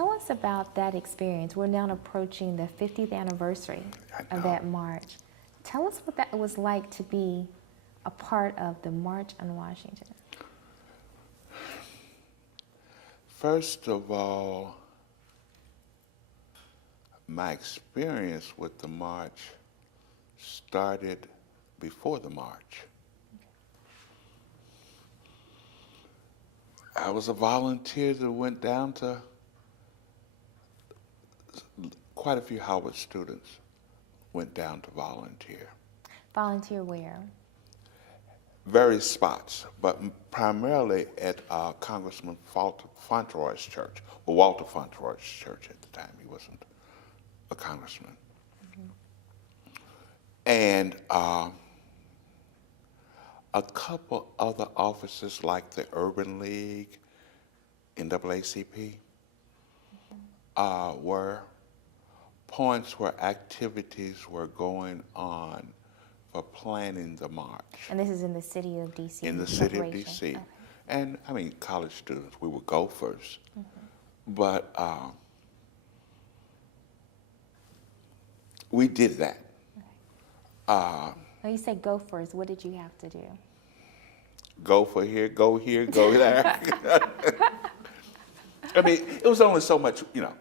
Tell us about that experience. We're now approaching the 50th anniversary of that march. Tell us what that was like to be a part of the March on Washington. First of all, my experience with the march started before the march. I was a volunteer that went down to quite a few Howard students went down to volunteer. Volunteer where? Various spots, but primarily at Congressman Fauntleroy's church, or Walter Fauntleroy's church at the time. He wasn't a congressman. And a couple other offices like the Urban League, NAACP, were points where activities were going on for planning the march. And this is in the city of D.C.? In the city of D.C. Okay. And I mean, college students, we were gophers. But we did that. When you say gophers, what did you have to do? Go for here, go there. I mean, it was only so much, you know.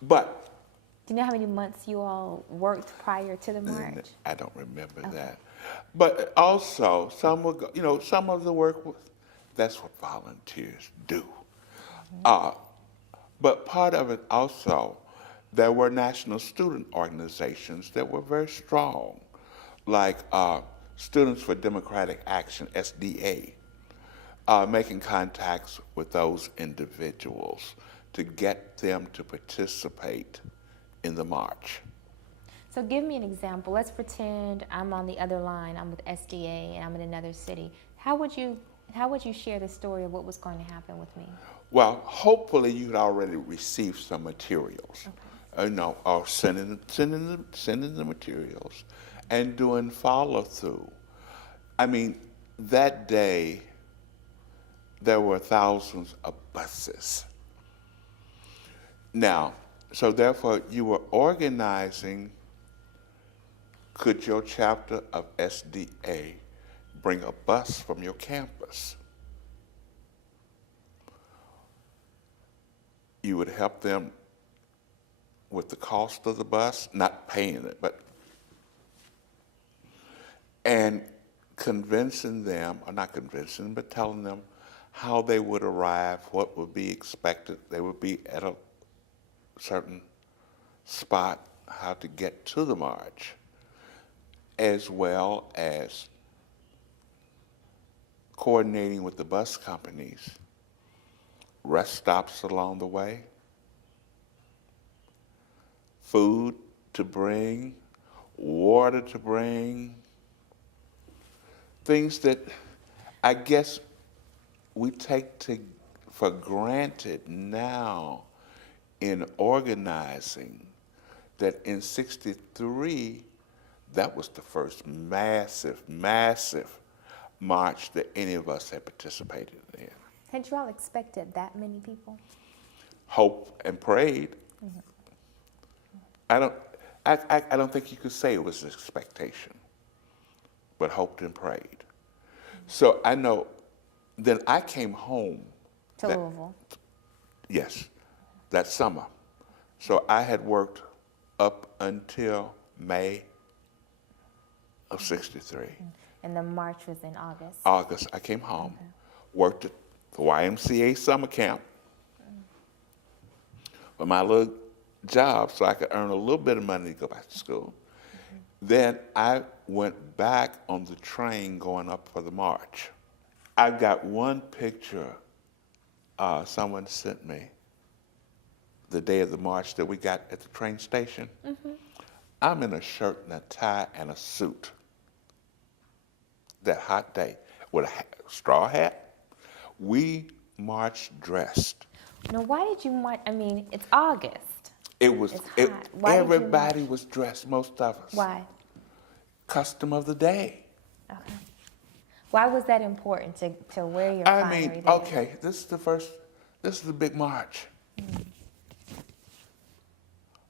But do you know how many months you all worked prior to the march? I don't remember that. But also, some would go, you know, some of the work, that's what volunteers do. But part of it also, there were national student organizations that were very strong, like Students for Democratic Action, SDA, making contacts with those individuals to get them to participate in the march. So give me an example. Let's pretend I'm on the other line. I'm with SDA and I'm in another city. How would you share the story of what was going to happen with me? Well, hopefully you had already received some materials, you know, or sending the materials and doing follow through. I mean, that day there were thousands of buses. Now, so therefore you were organizing, could your chapter of SDA bring a bus from your campus? You would help them with the cost of the bus, not paying it, and convincing them, or not convincing them, but telling them how they would arrive, what would be expected. They would be at a certain spot, how to get to the march, as well as coordinating with the bus companies, rest stops along the way, food to bring, water to bring, things that I guess we take for granted now in organizing, that in '63, that was the first massive march that any of us had participated in. Had you all expected that many people? Hoped and prayed. I don't think you could say it was an expectation, but hoped and prayed. So I know, then I came home. To Louisville? Yes, that summer. So I had worked up until May of '63. And the march was in August? August, I came home, worked at the YMCA summer camp for my little job so I could earn a little bit of money to go back to school. Then I went back on the train going up for the march. I got one picture someone sent me the day of the march that we got at the train station. I'm in a shirt and a tie and a suit that hot day with a straw hat. We marched dressed. Now, why did you march? I mean, it's August. It was, everybody was dressed, most of us. Why? Custom of the day. Okay. Why was that important to wear your I finery mean, there? okay, this is the big march.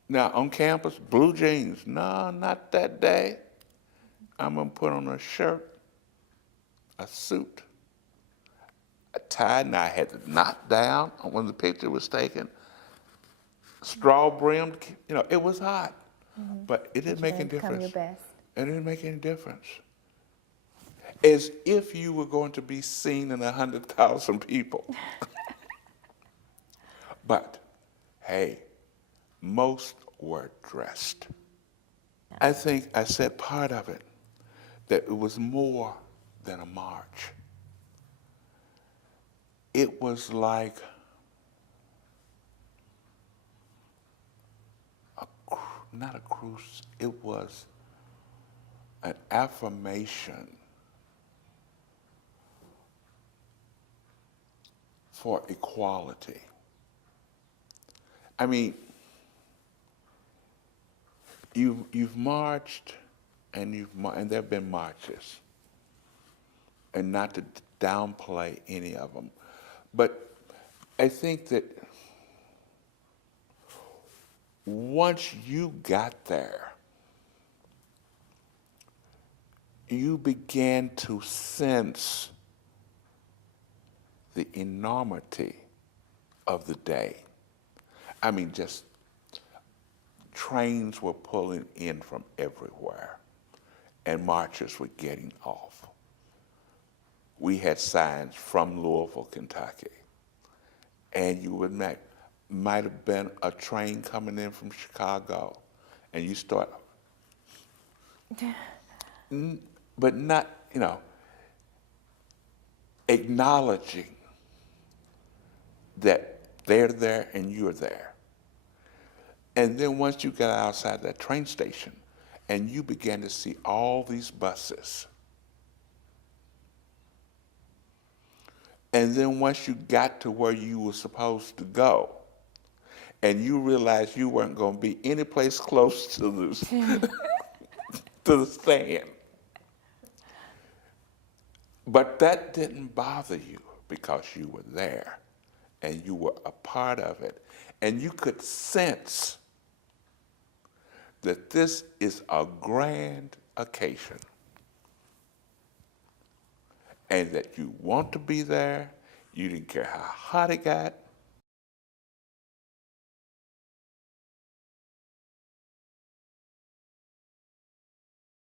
Now, on campus, blue jeans. No, not that day. I'm going to put on a shirt, a suit, a tie. Now, I had the knot down when the picture was taken. Straw brimmed, it was hot. But it didn't But make you any become your difference. best. It didn't make any difference. As if you were going to be seen in 100,000 people. But, hey, most were dressed. I think I said part of it, that it was more than a march. It was like not a cruise, it was an affirmation for equality. I mean, you've marched and there have been marches, and not to downplay any of them, but I think that once you got there, you began to sense the enormity of the day. I mean, just trains were pulling in from everywhere, and marchers were getting off. We had signs from Louisville, Kentucky, and you would might have been a train coming in from Chicago, and you start, but not, acknowledging that they're there and you're there. And then once you got outside that train station and you began to see all these buses, and then once you got to where you were supposed to go, and you realized you weren't going to be any place close to to the stand. But that didn't bother you because you were there and you were a part of it. And you could sense that this is a grand occasion and that you want to be there. You didn't care how hot it got.